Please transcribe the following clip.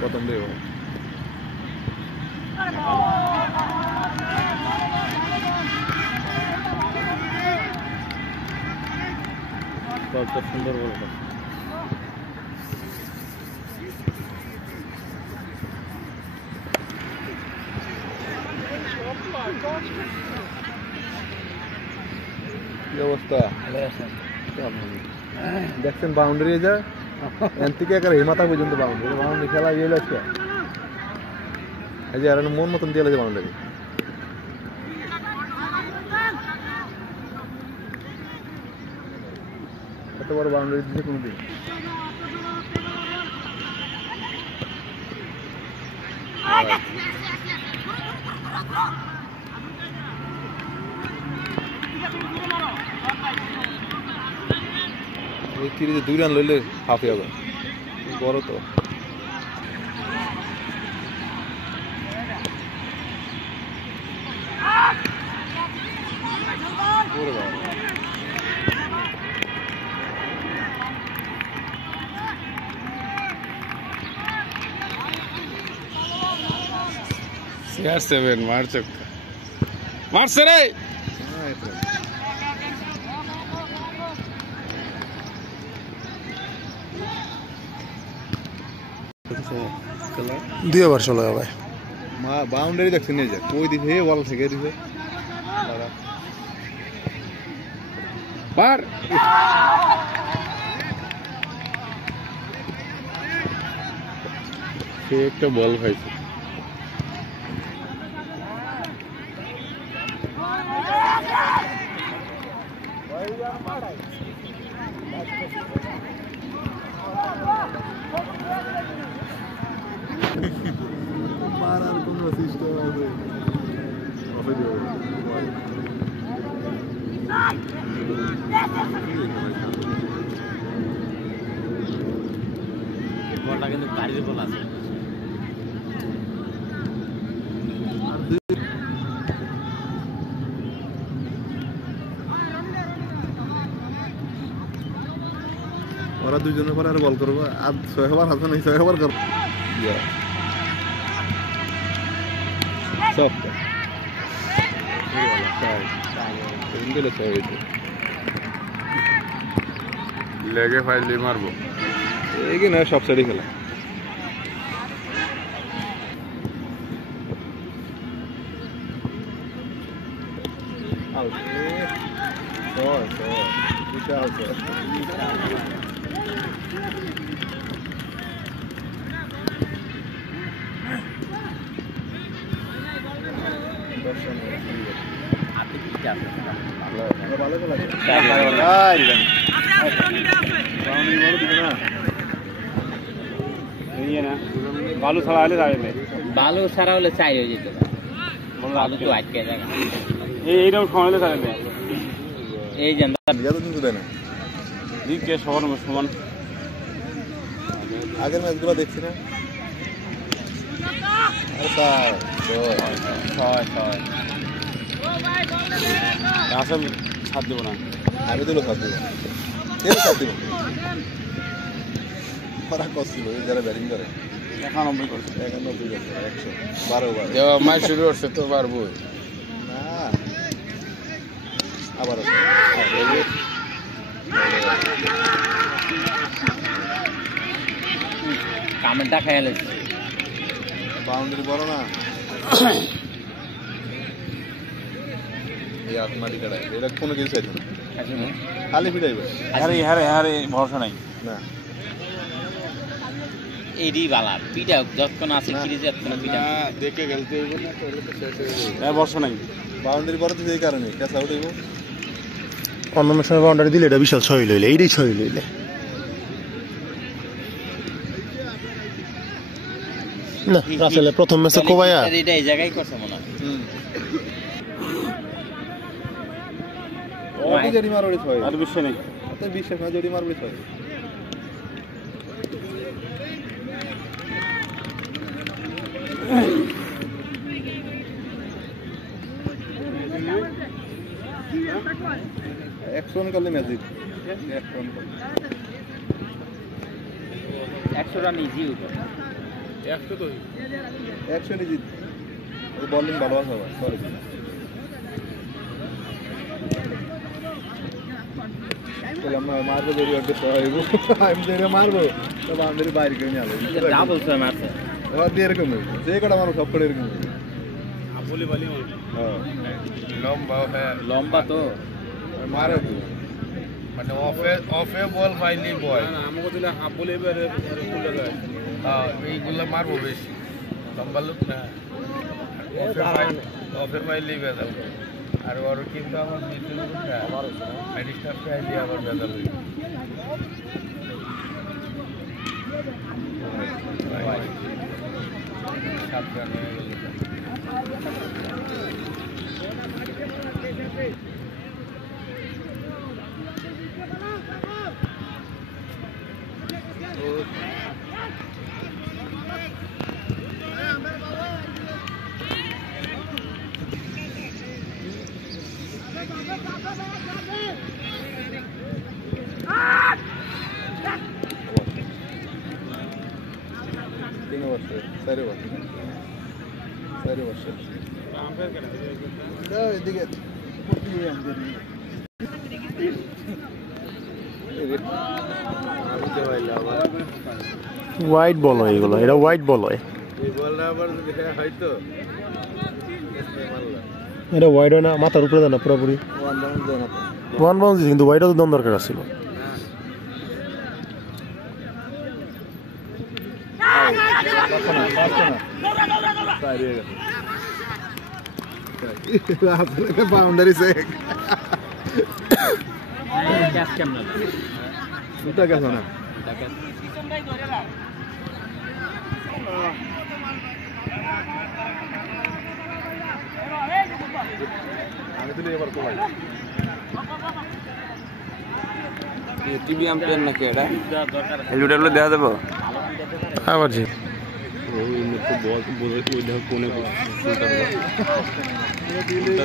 প্রথম দেব কত সুন্দর বলটা কি অবস্থা দেখছেন বাউন্ডারি যা এন থেকে একেবারে হিমাতা পর্যন্ত বাউন্ডারি খেলা ইয়ে লাগছে এই যে আর মন মতন দিয়ে লাগছে বাউন্ডারি এত বড় বাউন্ডারি দিচ্ছে কোনোদিন তিরিশে 2 রান লইলে হাফ হবে বড় তো CR7 মারছে মারছে রে দুই ওভার চলে যাবে বাউন্ডারি দেখছেন এই যে কই দিছে বল থেকে দিছে পার সে একটা বল খাইছে মারার কোনো সিস্টেম আছে অফে দিও বলটা কিন্তু গাড়ির বল আছে ওরা দুজনের পরে আর বল করবো আর 6 ওভার হাতে নেই 6 ওভার করবো সব লেগে ফাইলে মারবো এই কি না সব সাইডে খেলা বালু ছাড়া হলে যাবে বালু ছাড়া হলে চাই হয়ে যেত বালু তো আটকে যায় এইরকম সময় হলে যাবে এই যে কিন্তু দেয় না দিকে সবার সমান আগের ম্যাচগুলো দেখছি না আসল ছাড় দেবো না আমি দিল সাথ দিব কেন সাথ দিব ওরা কছিল যারা ব্যাটিং করে 91 করছে 91 করছে 100 12 দেওয়া ম্যাচ শুরু করছে তো পারবো না আবার কামেরটা খেয়াল বাউন্ডারি বড় না এই আত্মাটি কাটায় এটা কোনো কিছু চাইছে না খালি ফিরাইবে হারে ভরসা নাই না এডি বালা পিটা যতক্ষণ আছে ফিরে যতক্ষণ পিটা দেখে খেলতে হইব না তাহলে তো শেষ হয়ে যাবে ভরসা নাই বাউন্ডারি বড় তো এই কারণে ক্যাচ আউট হইব অন্য সময় বাউন্ডারি দিলে এটা বিশাল ছয় লইলে এইটাই ছয় লইলে না আসলে প্রথম ম্যাচে কোবায়া এটা এই জায়গায় করছে মনে হয় ওই জড়ি মারবি ছয় আর বিশ্বাস নেই তো বিশ্বাস না জড়ি মারবি ছয় অ্যাকশন করলে ম্যাজিক অ্যাকশন করলে 100 রান ইজি হতো 100 নি জিত বলিং ভালো আছে ভাই সরি বললাম মারবো দেরি হতে পারবো আমি দেরি মারবো তো বাউন্ডারি বাইরে কেউ নিয়ে আলো ডাবল ছয় মারছে ওর দিয়ে এরকম যে কটা মানুষ সব করে এরকম লম্বা তো মারে মানে অফে বল পাইলি বয় আমাকে দিলে হাফ বলে এবারে এইগুলো মারবো বেশি লম্বা লোক না অফে পাইলি বেদাল আর ওর কিন্তু আমার মিডল আমার অ্যাডিশনাল পাইলি আবার বেদাল সাবধান হয়ে গেল तीन वर्ष सारे वर्ष এদিকে হোয়াইট বল হয় এগুলো, এটা হোয়াইট বল হয়। এই বলটা আবার হয়তো এটা হোয়াইট হয় না, মাথার উপরে দেয় না পুরোপুরি। ওয়ান বাউন্স কিন্তু হোয়াইটও তো দম দরকার ছিল। बाउंड्री से ক্যাচ কেমন उल्टा क्या सोना টিভি আম্পায়ার নাকি এটা হেলমেটগুলো দেওয়া দেবো আবার জি বল ওই দেখো কোনে दिले तो